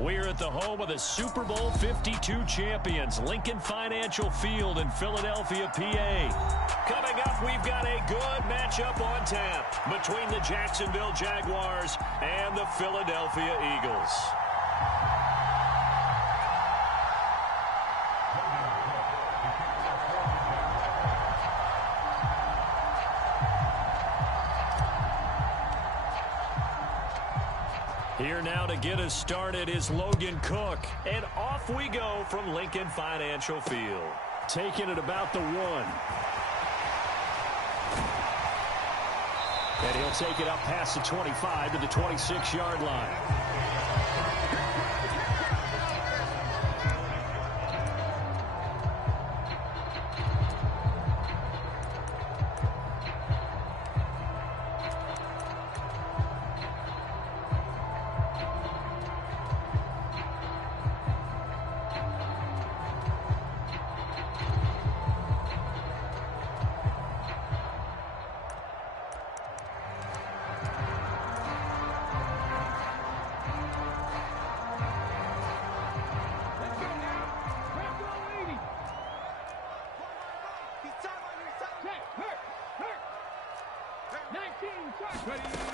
We're at the home of the Super Bowl 52 champions, Lincoln Financial Field in Philadelphia, PA. Coming up, we've got a good matchup on tap between the Jacksonville Jaguars and the Philadelphia Eagles. Here now to get us started is Logan Cook. And off we go from Lincoln Financial Field. Taking it about the 1. And he'll take it up past the 25 to the 26-yard line.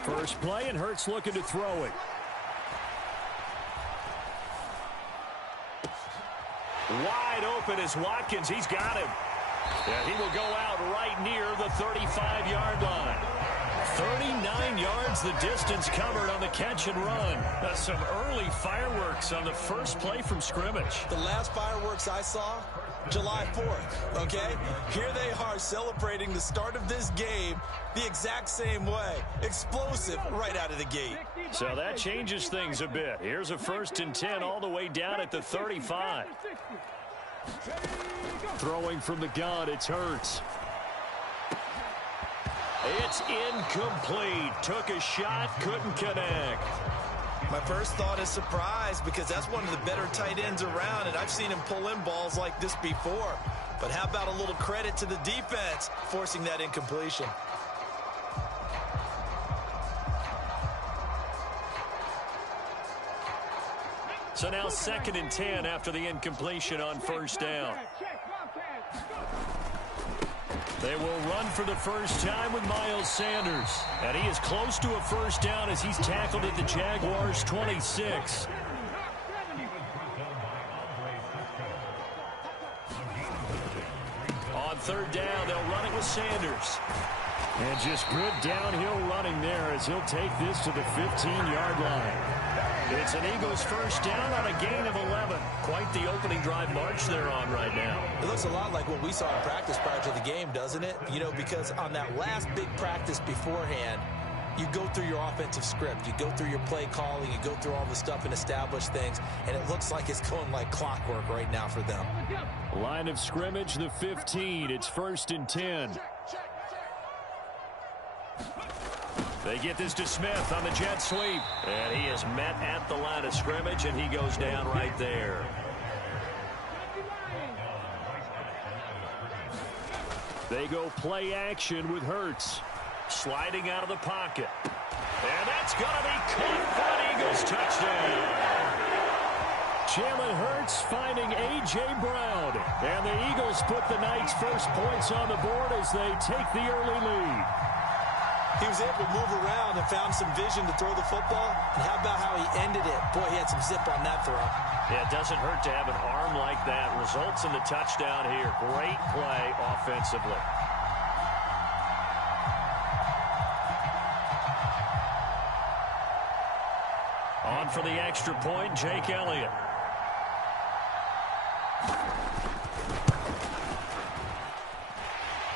First play, and Hurts looking to throw it. Wide open is Watkins. He's got him. And he will go out right near the 35-yard line. 39 yards the distance covered on the catch and run. Some early fireworks on the first play from scrimmage. The last fireworks I saw, July 4th, okay? Here they are celebrating the start of this game the exact same way. Explosive right out of the gate. So that changes things a bit. Here's a 1st and 10 all the way down at the 35. Throwing from the gun, it's Hurts. It's incomplete. Took a shot, couldn't connect. My first thought is surprise because that's one of the better tight ends around, and I've seen him pull in balls like this before. But how about a little credit to the defense forcing that incompletion? So now 2nd and 10 after the incompletion on 1st down. They will run for the first time with Miles Sanders. And he is close to a 1st down as he's tackled at the Jaguars' 26. On 3rd down, they'll run it with Sanders. And just good downhill running there as he'll take this to the 15-yard line. It's an Eagles 1st down on a gain of 11. Quite the opening drive march they're on right now. It looks a lot like what we saw in practice prior to the game, doesn't it? You know, because on that last big practice beforehand, you go through your offensive script. You go through your play calling. You go through all the stuff and establish things. And it looks like it's going like clockwork right now for them. Line of scrimmage, the 15. It's 1st and 10. They get this to Smith on the jet sweep. And he is met at the line of scrimmage, and he goes down right there. They go play action with Hurts. Sliding out of the pocket. And that's going to be caught for an Eagles touchdown. Jalen Hurts finding A.J. Brown. And the Eagles put the night's first points on the board as they take the early lead. He was able to move around and found some vision to throw the football. And how about how he ended it? Boy, he had some zip on that throw. Yeah, it doesn't hurt to have an arm like that. Results in the touchdown here. Great play offensively. On for the extra point, Jake Elliott.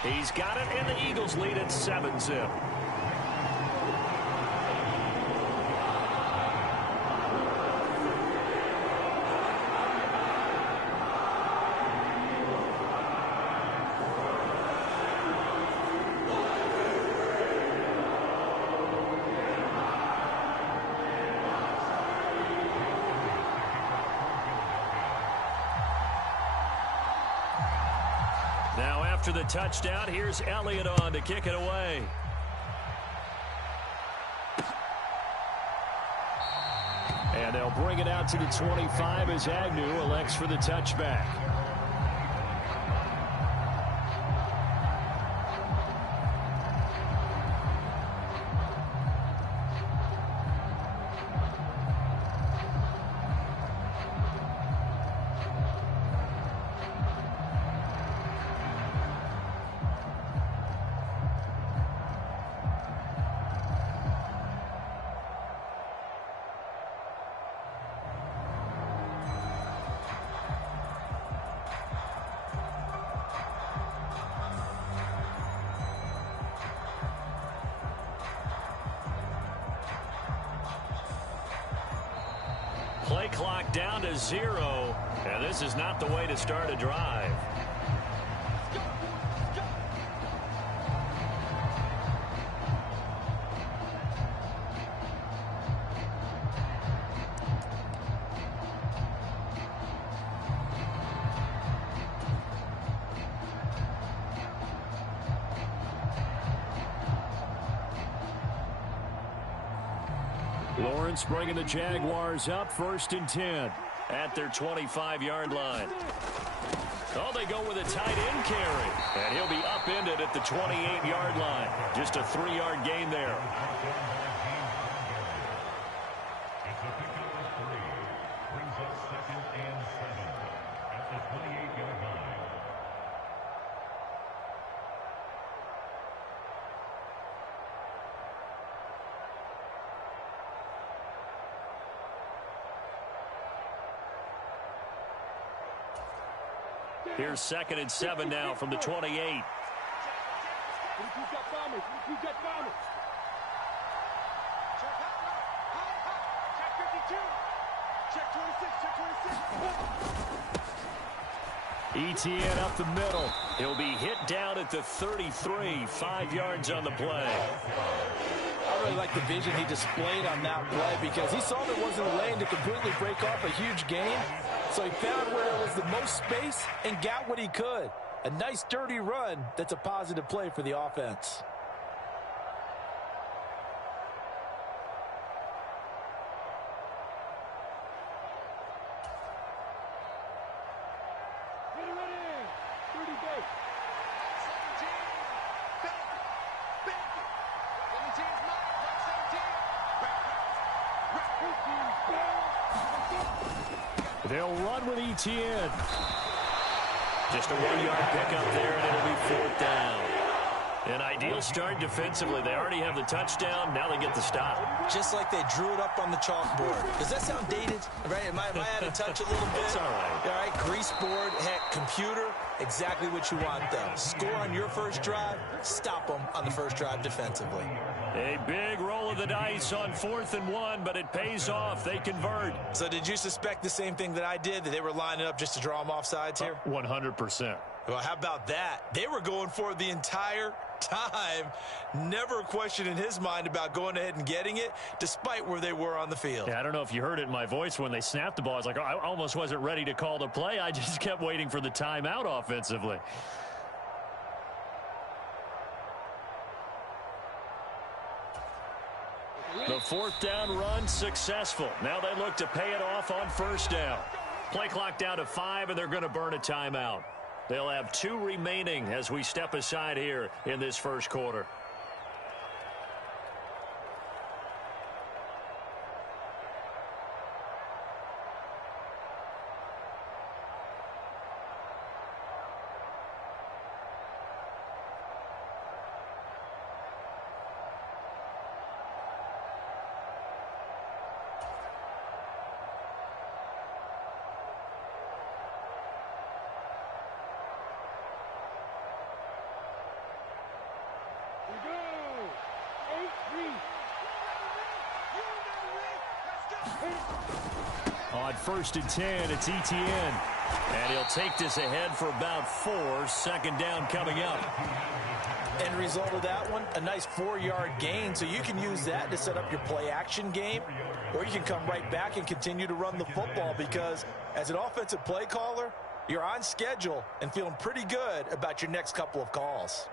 He's got it, and the Eagles lead at 7-zip. Now after the touchdown, here's Elliott on to kick it away. And And they'll bring it out to the 25 as Agnew elects for the touchback. Play clock down to 0, and this is not the way to start a drive. Lawrence bringing the Jaguars up 1st and 10 at their 25-yard line. Oh, they go with a tight end carry, and he'll be upended at the 28-yard line. Just a 3-yard gain there. It's a pickup of 3. Brings us 2nd and 7 at the 28-yard line. Here's 2nd and 7 now from the 28. Check 52. Check 26. ETN up the middle. He'll be hit down at the 33, 5 yards on the play. I really like the vision he displayed on that play because he saw there wasn't a lane to completely break off a huge gain. So he found where there was the most space and got what he could. A nice dirty run that's a positive play for the offense. They'll run with ETN. Just a 1-yard pickup there, and it'll be 4th down. An ideal start defensively. They already have the touchdown. Now they get the stop. Just like they drew it up on the chalkboard. Does that sound dated? Right? Am I out of touch a little bit? It's all right. All right, grease board, heck, computer, exactly what you want, though. Score on your first drive, stop them on the first drive defensively. A big roll of the dice on 4th and 1, but it pays off. They convert. So did you suspect the same thing that I did, that they were lining up just to draw them off sides here? 100%. Well, how about that? They were going for it the entire time. Never a question in his mind about going ahead and getting it, despite where they were on the field. Yeah, I don't know if you heard it in my voice when they snapped the ball. I was like, oh, I almost wasn't ready to call the play. I just kept waiting for the timeout offensively. The 4th down run successful. Now they look to pay it off on 1st down. Play clock down to 5, and they're going to burn a timeout. They'll have 2 remaining as we step aside here in this first quarter. On 1st and 10, it's ETN. And he'll take this ahead for about 4. 2nd down coming up. End result of that one, a nice 4-yard gain. So you can use that to set up your play-action game, or you can come right back and continue to run the football because as an offensive play caller, you're on schedule and feeling pretty good about your next couple of calls.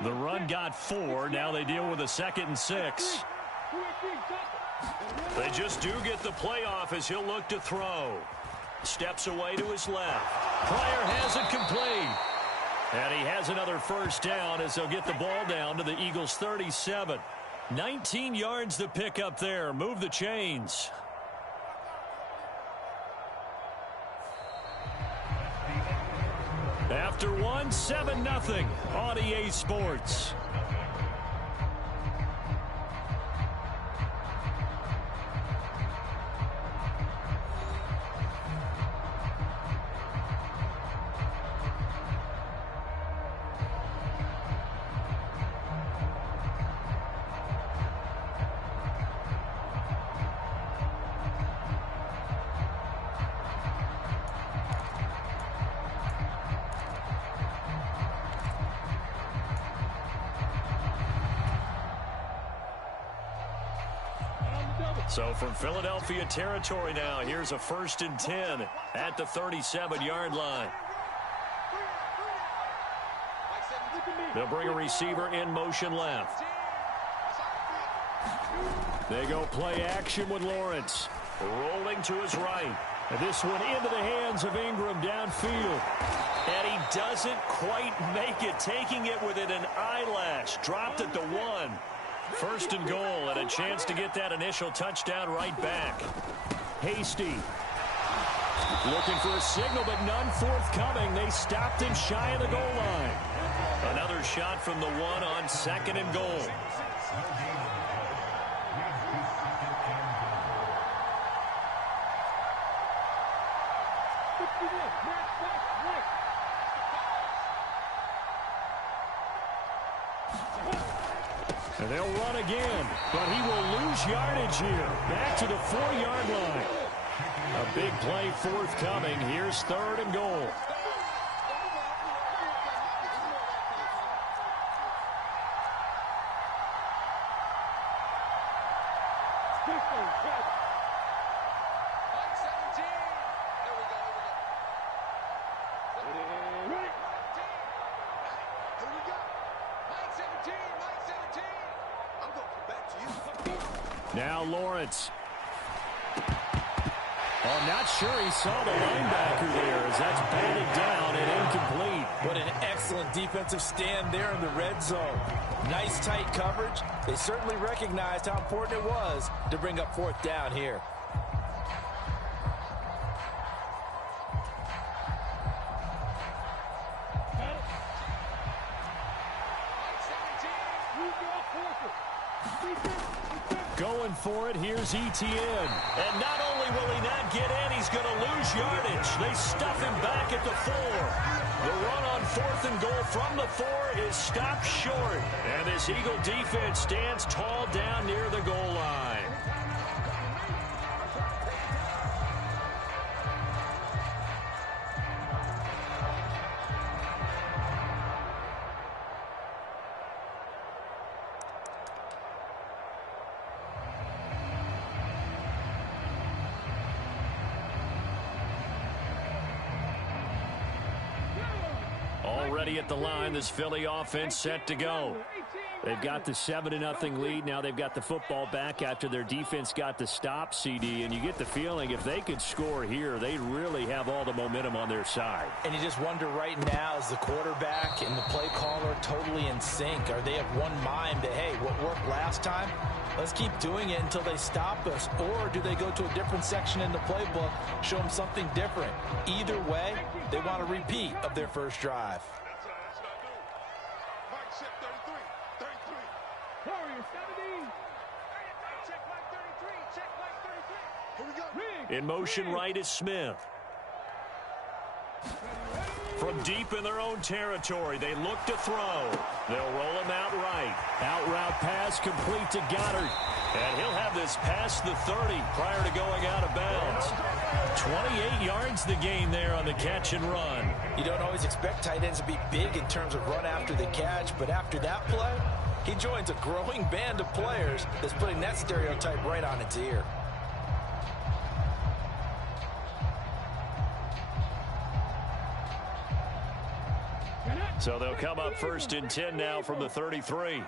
The run got 4. Now they deal with a 2nd and 6. They just do get the playoff as he'll look to throw. Steps away to his left. Player has it complete. And he has another first down as they'll get the ball down to the Eagles' 37. 19 yards to pick up there. Move the chains. After 1, 7-0 on EA Sports. So from Philadelphia territory now, here's a 1st and 10 at the 37-yard line. They'll bring a receiver in motion left. They go play action with Lawrence. Rolling to his right. And this one into the hands of Ingram downfield. And he doesn't quite make it, taking it within an eyelash. Dropped at the 1. 1st and goal, and a chance to get that initial touchdown right back. Hasty. Looking for a signal, but none forthcoming. They stopped him shy of the goal line. Another shot from the 1 on 2nd and goal. And they'll run again, but he will lose yardage here. Back to the 4-yard line. A big play forthcoming. Here's 3rd and goal. Now Lawrence. Oh, not sure he saw the linebacker there as that's batted down and incomplete. What an excellent defensive stand there in the red zone. Nice tight coverage. They certainly recognized how important it was to bring up 4th down here. Going for it, here's Etienne. And not only will he not get in, he's going to lose yardage. They stuff him back at the 4. The run on 4th and goal from the 4 is stopped short. And this Eagle defense stands tall down near the goal line. Already at the line, this Philly offense set to go. They've got the 7-0 lead. Now they've got the football back after their defense got the stop, CD. And you get the feeling if they could score here, they really have all the momentum on their side. And you just wonder right now, is the quarterback and the play caller totally in sync? Are they of one mind that, hey, what worked last time? Let's keep doing it until they stop us. Or do they go to a different section in the playbook, show them something different? Either way, they want a repeat of their first drive. In motion right is Smith. From deep in their own territory, they look to throw. They'll roll him out right. Out route pass complete to Goddard. And he'll have this past the 30 prior to going out of bounds. 28 yards the gain there on the catch and run. You don't always expect tight ends to be big in terms of run after the catch, but after that play, he joins a growing band of players that's putting that stereotype right on its ear. So they'll come up 1st and 10 now from the 33.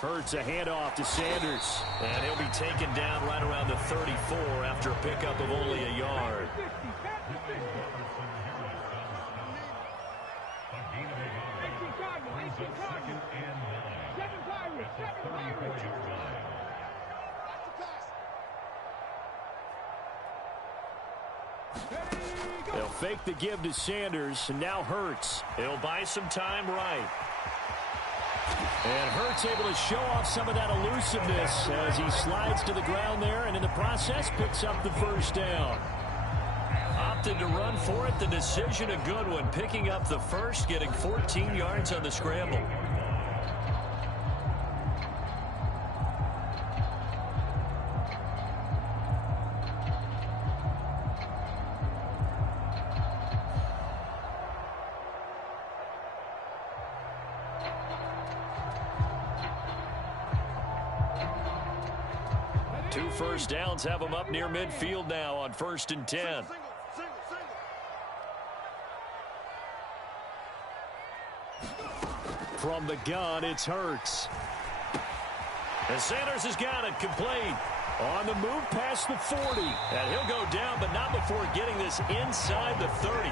Hurts a handoff to Sanders. And he'll be taken down right around the 34 after a pickup of only a yard. They'll fake the give to Sanders, and now Hurts. He'll buy some time right. And Hurts able to show off some of that elusiveness as he slides to the ground there, and in the process picks up the first down. Opted to run for it. The decision a good one. Picking up the first, getting 14 yards on the scramble. Two first downs have them up near midfield now on 1st and 10. From the gun, it's Hurts. And Sanders has got it complete. On the move past the 40. And he'll go down, but not before getting this inside the 30.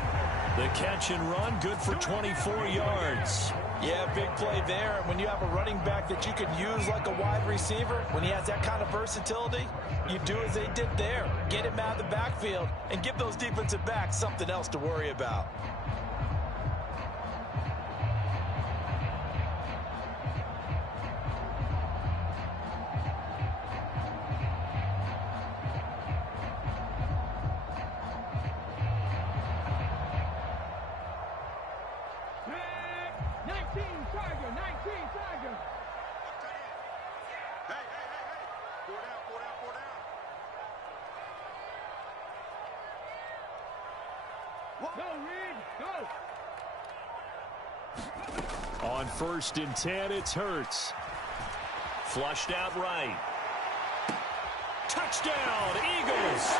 The catch and run, good for 24 yards. Yeah, big play there. And when you have a running back that you can use like a wide receiver, when he has that kind of versatility, you do as they did there. Get him out of the backfield and give those defensive backs something else to worry about. On 1st and 10, it's Hurts. Flushed out right. Touchdown, Eagles!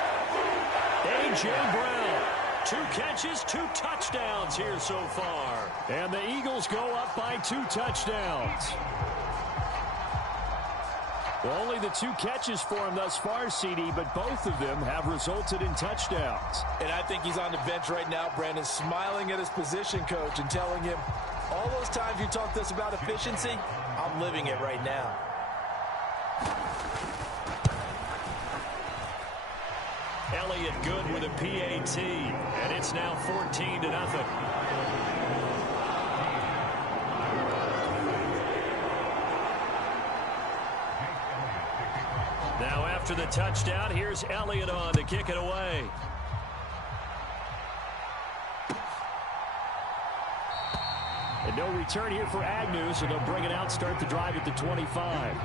A.J. Brown. 2 catches, 2 touchdowns here so far. And the Eagles go up by 2 touchdowns. Well, only the 2 catches for him thus far, CD, but both of them have resulted in touchdowns. And I think he's on the bench right now, Brandon, smiling at his position coach and telling him, all those times you talk to us about efficiency, I'm living it right now. Elliott good with a PAT, and it's now 14-0. Now after the touchdown, here's Elliott on to kick it away. And no return here for Agnew, so they'll bring it out, start the drive at the 25.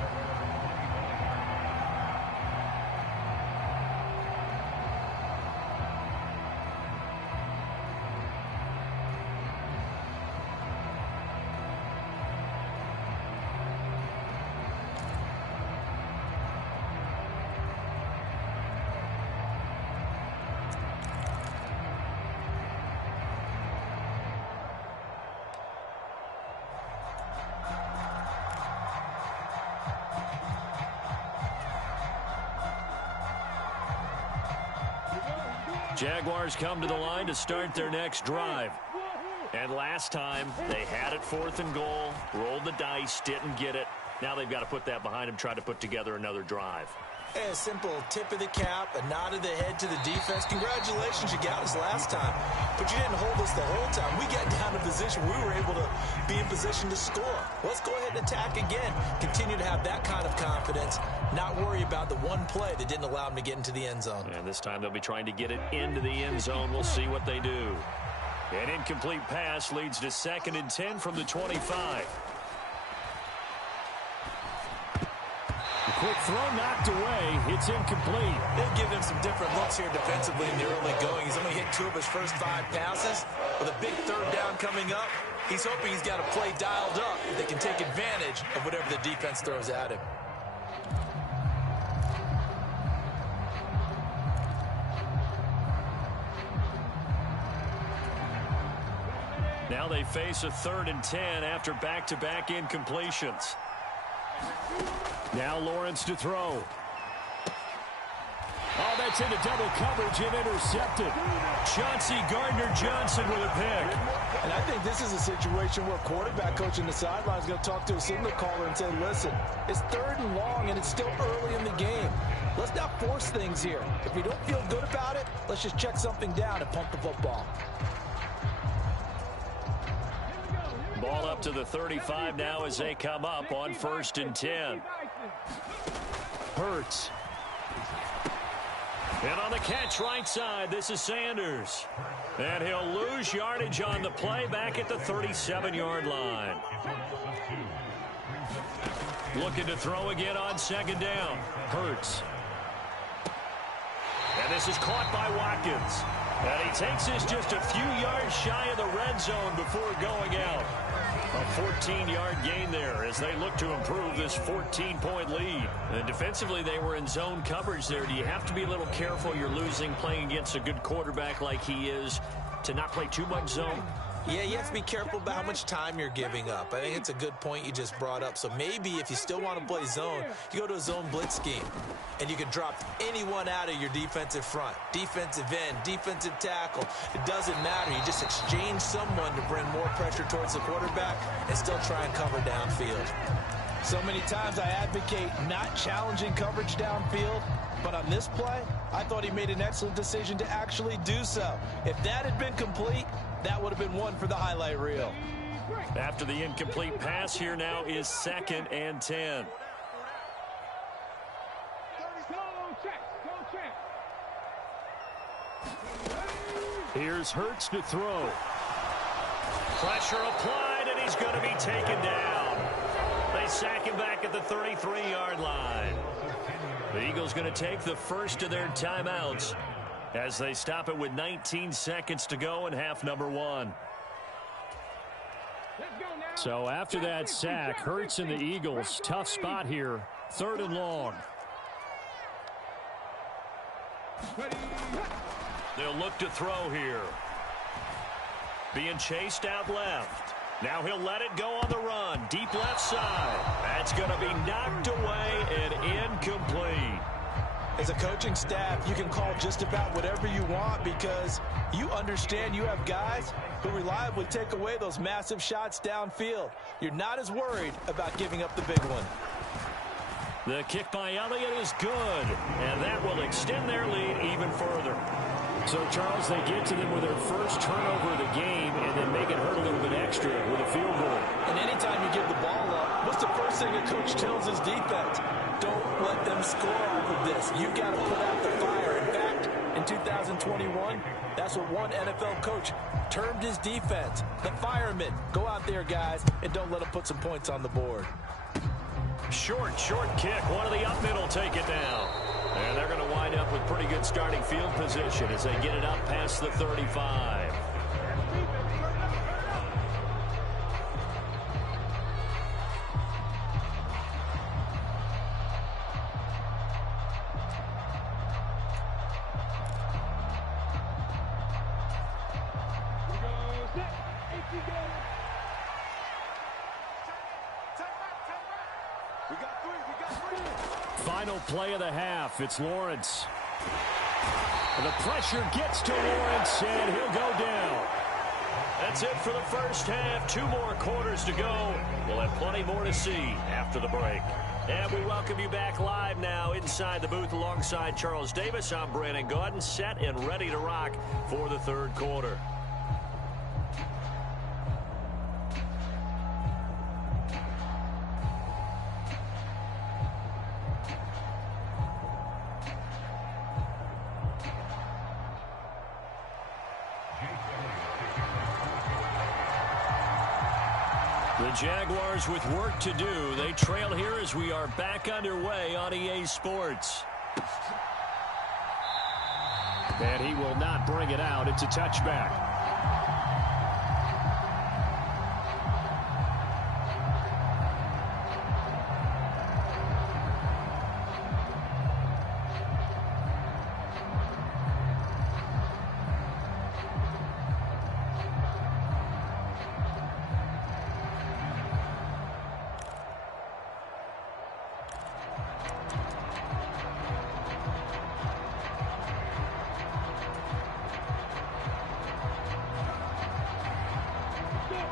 Jaguars come to the line to start their next drive. And last time, they had it 4th and goal, rolled the dice, didn't get it. Now they've got to put that behind them, try to put together another drive. A simple tip of the cap, a nod of the head to the defense. Congratulations, you got us last time. But you didn't hold us the whole time. We got down in position. We were able to be in position to score. Let's go ahead and attack again. Continue to have that kind of confidence. Not worry about the one play that didn't allow them to get into the end zone. And this time they'll be trying to get it into the end zone. We'll see what they do. An incomplete pass leads to 2nd and 10 from the 25. The quick throw knocked away. It's incomplete. They've given him some different looks here defensively in the early going. He's only hit 2 of his first 5 passes. With a big 3rd down coming up, he's hoping he's got a play dialed up that can take advantage of whatever the defense throws at him. Now they face a 3rd and 10 after back-to-back incompletions. Now Lawrence to throw. Oh, that's into double coverage and intercepted. Chauncey Gardner-Johnson with a pick. And I think this is a situation where quarterback coach in the sideline is going to talk to a signal caller and say, listen, it's 3rd and long and it's still early in the game. Let's not force things here. If we don't feel good about it, let's just check something down and pump the football. Ball up to the 35 now as they come up on 1st and 10. Hurts. And on the catch right side, this is Sanders. And he'll lose yardage on the play back at the 37-yard line. Looking to throw again on 2nd down. Hurts. And this is caught by Watkins. And he takes this just a few yards shy of the red zone before going out. A 14-yard gain there as they look to improve this 14-point lead. And defensively, they were in zone coverage there. Do you have to be a little careful? You're losing playing against a good quarterback like he is to not play too much zone? Yeah, you have to be careful about how much time you're giving up. I think it's a good point you just brought up. So maybe if you still want to play zone, you go to a zone blitz scheme. And you can drop anyone out of your defensive front. Defensive end, defensive tackle. It doesn't matter. You just exchange someone to bring more pressure towards the quarterback and still try and cover downfield. So many times I advocate not challenging coverage downfield. But on this play, I thought he made an excellent decision to actually do so. If that had been complete, that would have been one for the highlight reel. After the incomplete pass, here now is 2nd and 10. Here's Hurts to throw. Pressure applied, and he's going to be taken down. They sack him back at the 33-yard line. The Eagles going to take the first of their timeouts as they stop it with 19 seconds to go in half number 1. So after that sack, Hurts and the Eagles, tough spot here, 3rd and long. They'll look to throw here. Being chased out left. Now he'll let it go on the run. Deep left side. That's going to be knocked away and incomplete. As a coaching staff, you can call just about whatever you want because you understand you have guys who reliably take away those massive shots downfield. You're not as worried about giving up the big one. The kick by Elliott is good, and that will extend their lead even further. So, Charles, they get to them with their first turnover of the game and then make it hurt a little bit extra with a field goal. And anytime you give the ball up, what's the first thing a coach tells his defense? Don't let them score off of this. You've got to put out the fire. In fact, in 2021, that's what one NFL coach termed his defense. The firemen. Go out there, guys, and don't let them put some points on the board. Short kick. One of the up middle take it down. And they're going to wind up with pretty good starting field position as they get it up past the 35. Final play of the half. It's Lawrence. The pressure gets to Lawrence, and he'll go down. That's it for the first half. 2 more quarters to go. We'll have plenty more to see after the break. And we welcome you back live now inside the booth alongside Charles Davis. I'm Brandon Gaudin, set and ready to rock for the 3rd quarter. The Jaguars with work to do. They trail here as we are back underway on EA Sports. And he will not bring it out. It's a touchback.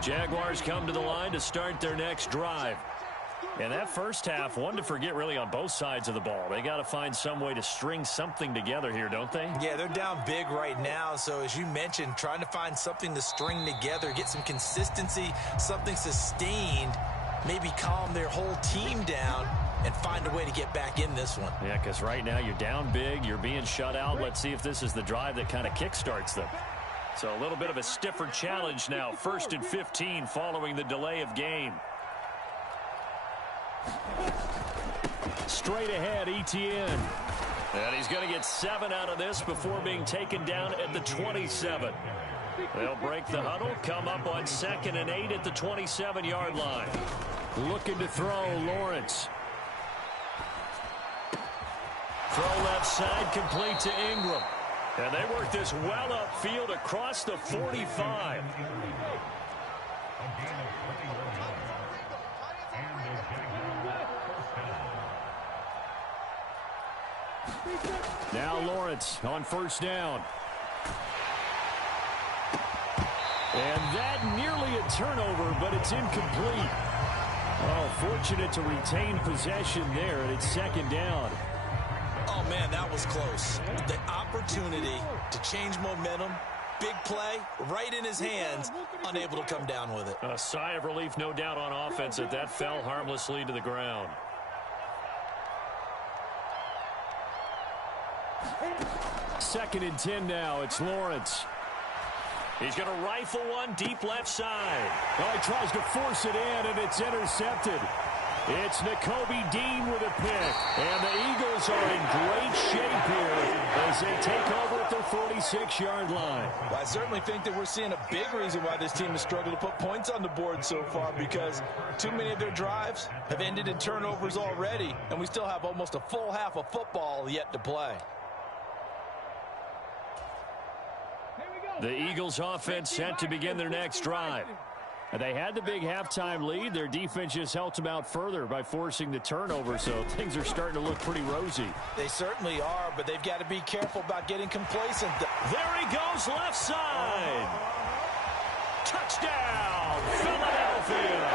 Jaguars come to the line to start their next drive. And that first half, one to forget really on both sides of the ball. They got to find some way to string something together here, don't they? Yeah, they're down big right now. So as you mentioned, trying to find something to string together, get some consistency, something sustained, maybe calm their whole team down and find a way to get back in this one. Yeah, because right now you're down big, you're being shut out. Let's see if this is the drive that kind of kickstarts them. So a little bit of a stiffer challenge now. 1st and 15 following the delay of game. Straight ahead, Etienne. And he's going to get 7 out of this before being taken down at the 27. They'll break the huddle, come up on 2nd and 8 at the 27-yard line. Looking to throw, Lawrence. Throw left side, complete to Ingram. And they work this well upfield across the 45. Now Lawrence on 1st down. And that nearly a turnover, but it's incomplete. Oh, fortunate to retain possession there, and it's 2nd down. Oh, man, that was close. The opportunity to change momentum, big play, right in his hands, unable to come down with it. A sigh of relief, no doubt, on offense that fell harmlessly to the ground. 2nd and 10 now. It's Lawrence. He's going to rifle one deep left side. Oh, he tries to force it in, and it's intercepted. It's Nakobe Dean with a pick. And the Eagles are in great shape here as they take over at their 46-yard line. Well, I certainly think that we're seeing a big reason why this team has struggled to put points on the board so far, because too many of their drives have ended in turnovers already, and we still have almost a full half of football yet to play. The Eagles offense set to begin their next drive. They had the big halftime lead. Their defense just helped them out further by forcing the turnover, so things are starting to look pretty rosy. They certainly are, but they've got to be careful about getting complacent. There he goes, left side. Touchdown, Philadelphia.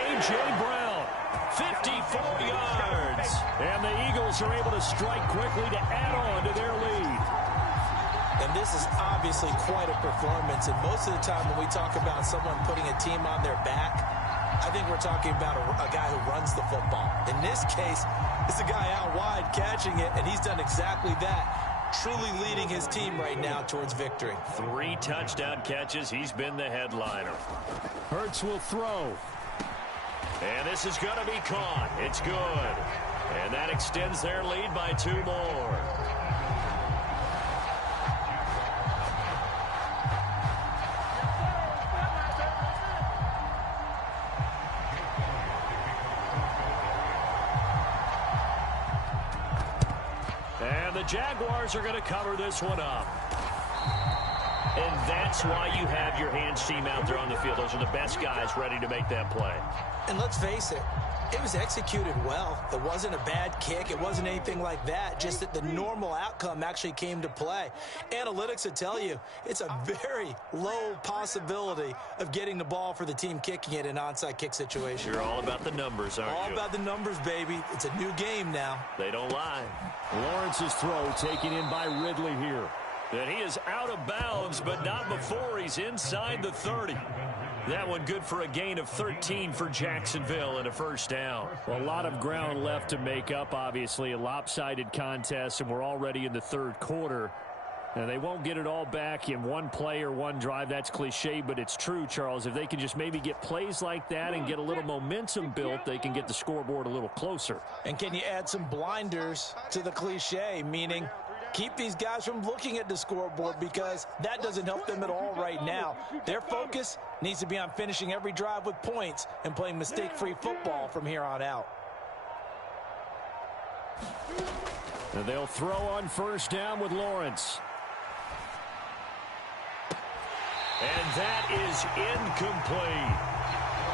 A.J. Brown, 54 yards. And the Eagles are able to strike quickly to add on to their lead. And this is obviously quite a performance. And most of the time when we talk about someone putting a team on their back, I think we're talking about a guy who runs the football. In this case, it's a guy out wide catching it, and he's done exactly that, truly leading his team right now towards victory. 3 touchdown catches. He's been the headliner. Hurts will throw. And this is going to be caught. It's good. And that extends their lead by 2 more. The Jaguars are going to cover this one up. And that's why you have your hands team out there on the field. Those are the best guys ready to make that play. And let's face it, it was executed well. It wasn't a bad kick. It wasn't anything like that. Just that the normal outcome actually came to play. Analytics would tell you it's a very low possibility of getting the ball for the team kicking it in an onside kick situation. You're all about the numbers, aren't you? All about the numbers, baby. It's a new game now. They don't lie. Lawrence's throw taken in by Ridley here. And he is out of bounds, but not before he's inside the 30. That one good for a gain of 13 for Jacksonville and a 1st down. Well, a lot of ground left to make up, obviously. A lopsided contest, and we're already in the 3rd quarter. Now, they won't get it all back in one play or one drive. That's cliche, but it's true, Charles. If they can just maybe get plays like that and get a little momentum built, they can get the scoreboard a little closer. And can you add some blinders to the cliche, meaning keep these guys from looking at the scoreboard, because that doesn't help them at all right now. Their focus needs to be on finishing every drive with points and playing mistake-free football from here on out. And they'll throw on 1st down with Lawrence. And that is incomplete.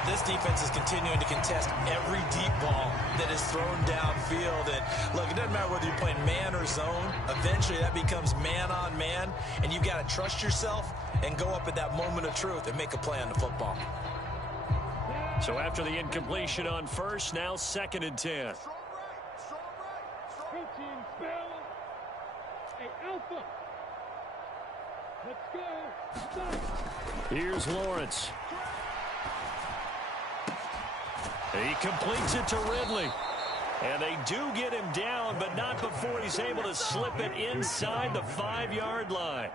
This defense is continuing to contest every deep ball that is thrown downfield. And look, it doesn't matter whether you're playing man or zone. Eventually, that becomes man on man, and you've got to trust yourself and go up at that moment of truth and make a play on the football. So after the incompletion on first, now 2nd and 10. Alpha. Let's go. Here's Lawrence. He completes it to Ridley. And they do get him down, but not before he's able to slip it inside the 5-yard line.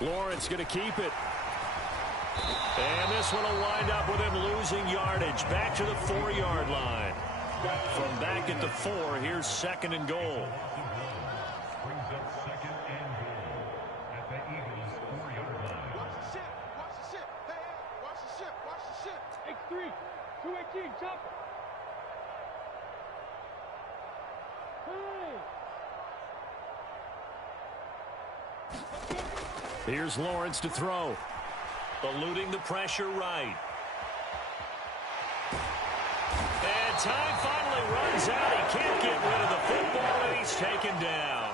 Lawrence going to keep it. And this one will wind up with him losing yardage. Back to the 4-yard line. From back at the 4, here's 2nd and goal. Brings up 2nd and goal at the Eagles' 4-yard line. Watch the ship. Watch the ship. Hey, watch the ship. Watch the ship. X3. 218. Chopper. Hey. Here's Lawrence to throw. Eluding the pressure right. And time finally runs out. He can't get rid of the football, and he's taken down.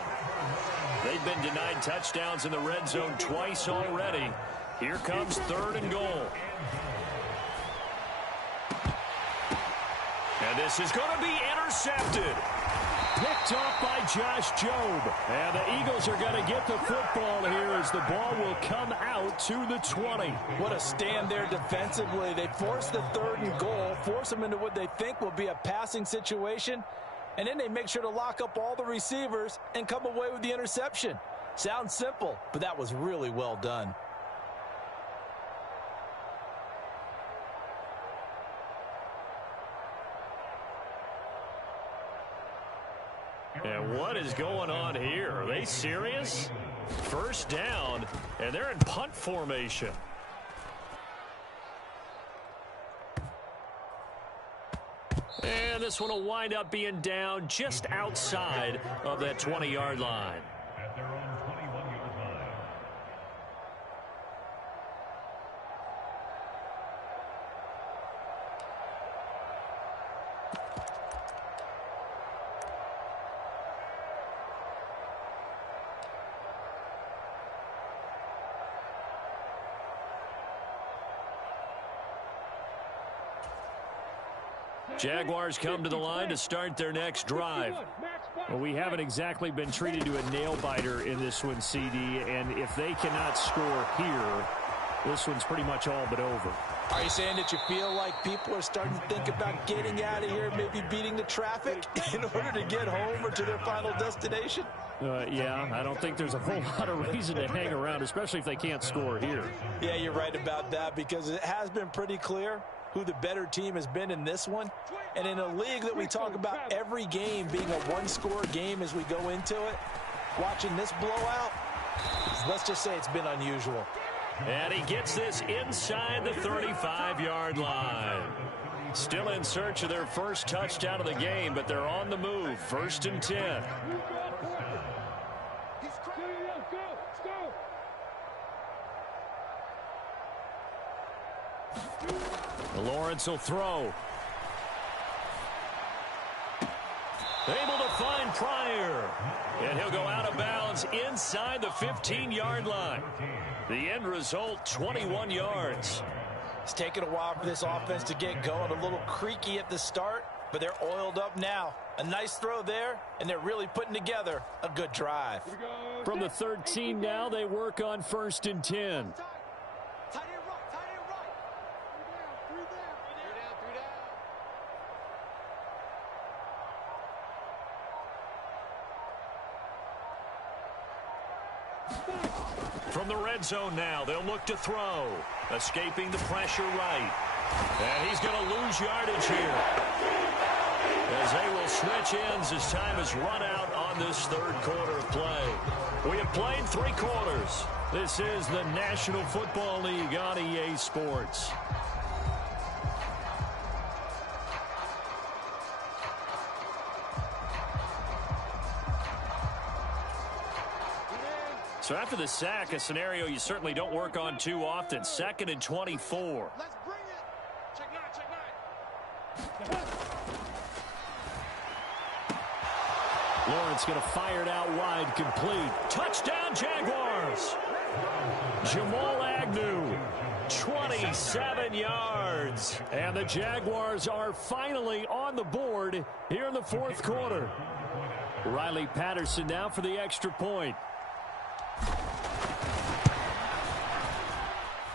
They've been denied touchdowns in the red zone twice already. Here comes 3rd and goal. And this is going to be intercepted. Picked off by Josh Jobe. And the Eagles are going to get the football here as the ball will come out to the 20. What a stand there defensively. They force the 3rd and goal, force them into what they think will be a passing situation, and then they make sure to lock up all the receivers and come away with the interception. Sounds simple, but that was really well done. And what is going on here? Are they serious? 1st down, and they're in punt formation. And this one will wind up being down just outside of that 20-yard line. At their own 21-yard line. Jaguars come to the line to start their next drive. Well, we haven't exactly been treated to a nail-biter in this one, CD, and if they cannot score here, this one's pretty much all but over. Are you saying that you feel like people are starting to think about getting out of here, maybe beating the traffic in order to get home or to their final destination? Yeah, I don't think there's a whole lot of reason to hang around, especially if they can't score here. Yeah, you're right about that, because it has been pretty clear who the better team has been in this one. And in a league that we talk about every game being a one-score game as we go into it, watching this blowout, let's just say it's been unusual. And he gets this inside the 35-yard line. Still in search of their first touchdown of the game, but they're on the move. 1st and 10. Lawrence will throw. Able to find Pryor. And he'll go out of bounds inside the 15-yard line. The end result, 21 yards. It's taken a while for this offense to get going. A little creaky at the start, but they're oiled up now. A nice throw there, and they're really putting together a good drive. From the 13 now, they work on 1st and 10. From the red zone now, they'll look to throw. Escaping the pressure right. And he's going to lose yardage here, as they will switch ends as time has run out on this 3rd quarter of play. We have played 3 quarters. This is the National Football League on EA Sports. So after the sack, a scenario you certainly don't work on too often. 2nd and 24. Let's bring it. Check nine. Lawrence going to fire it out wide, complete. Touchdown, Jaguars. Jamal Agnew, 27 yards. And the Jaguars are finally on the board here in the fourth quarter. Riley Patterson now for the extra point.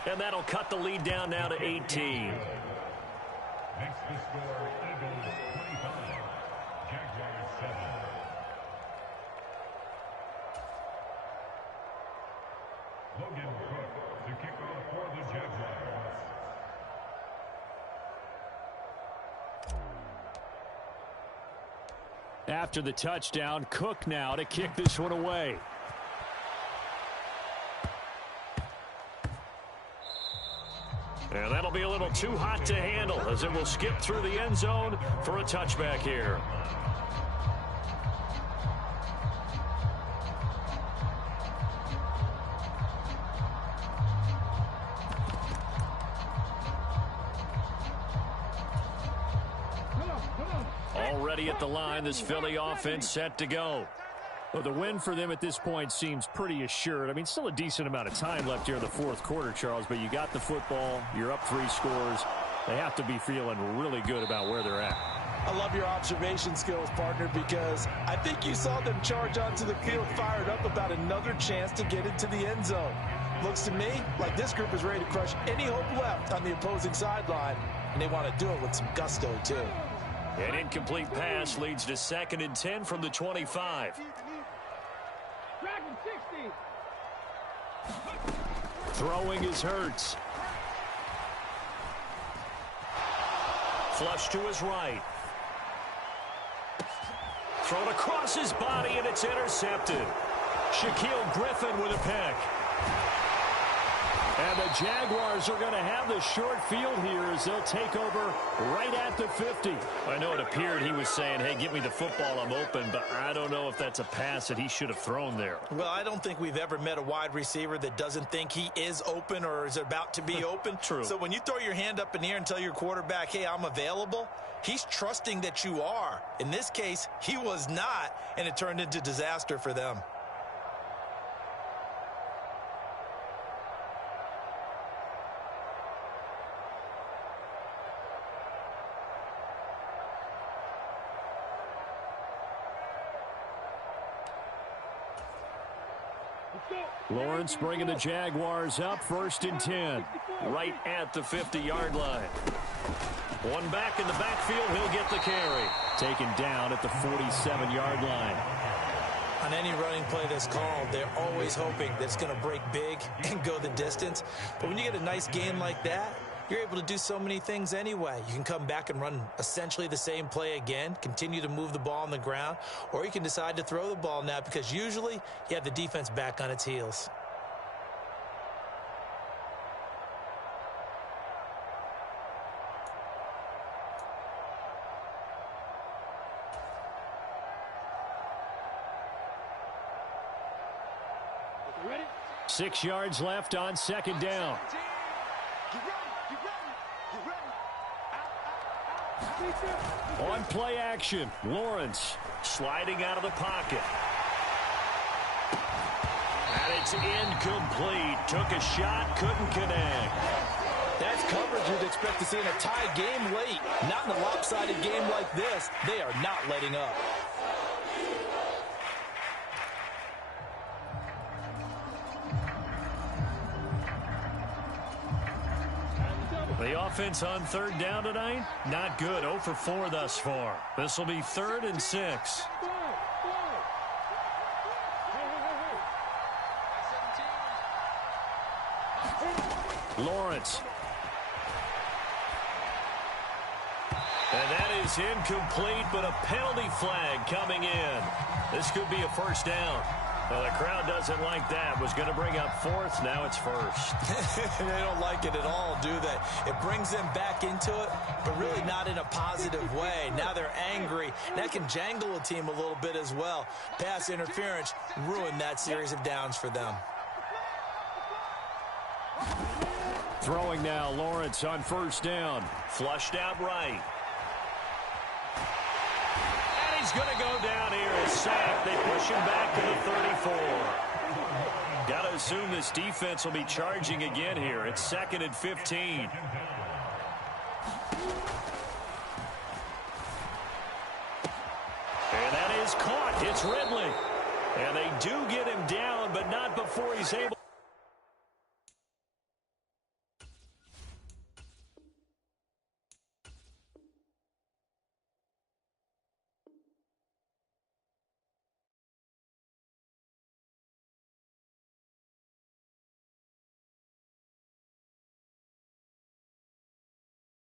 And that'll cut the lead down now to 18. Next to score, Eagles 25, Jaguars 7. Logan Cook to kick off for the Jaguars. After the touchdown, Cook now to kick this one away. And that'll be a little too hot to handle as it will skip through the end zone for a touchback here. Already at the line, this Philly offense set to go. Well, the win for them at this point seems pretty assured. I mean, still a decent amount of time left here in the fourth quarter, Charles, but you got the football, you're up 3 scores. They have to be feeling really good about where they're at. I love your observation skills, partner, because I think you saw them charge onto the field fired up about another chance to get into the end zone. Looks to me like this group is ready to crush any hope left on the opposing sideline, and they want to do it with some gusto, too. An incomplete pass leads to 2nd and 10 from the 25. Throwing is Hurts. Flush to his right. Thrown across his body, and it's intercepted. Shaquille Griffin with a pick. And the Jaguars are going to have the short field here as they'll take over right at the 50. I know it appeared he was saying, hey, give me the football, I'm open, but I don't know if that's a pass that he should have thrown there. Well, I don't think we've ever met a wide receiver that doesn't think he is open or is about to be open. True. So when you throw your hand up in the air and tell your quarterback, hey, I'm available, he's trusting that you are. In this case, he was not, and it turned into disaster for them. Lawrence bringing the Jaguars up, 1st and 10, right at the 50-yard line. One back in the backfield, he'll get the carry. Taken down at the 47-yard line. On any running play that's called, they're always hoping that it's going to break big and go the distance. But when you get a nice gain like that, you're able to do so many things anyway. You can come back and run essentially the same play again, continue to move the ball on the ground, or you can decide to throw the ball now because usually you have the defense back on its heels. Ready? 6 yards left on 2nd down. On play action, Lawrence sliding out of the pocket. And it's incomplete. Took a shot, couldn't connect. That's coverage you'd expect to see in a tie game late. Not in a lopsided game like this. They are not letting up. The offense on 3rd down tonight, not good. 0 for 4 thus far. This will be 3rd and 6. Lawrence. And that is incomplete, but a penalty flag coming in. This could be a 1st down. Well, the crowd doesn't like that. Was going to bring up fourth. Now it's first. They don't like it at all, do they? It brings them back into it, but really not in a positive way. Now they're angry. That can jangle a team a little bit as well. Pass interference ruined that series of downs for them. Throwing now, Lawrence on first down. Flushed out right. And he's going to go down here and sacked. They push him back to the 34. Got to assume this defense will be charging again here. It's 2nd and 15. And that is caught. It's Ridley. And they do get him down, but not before he's able.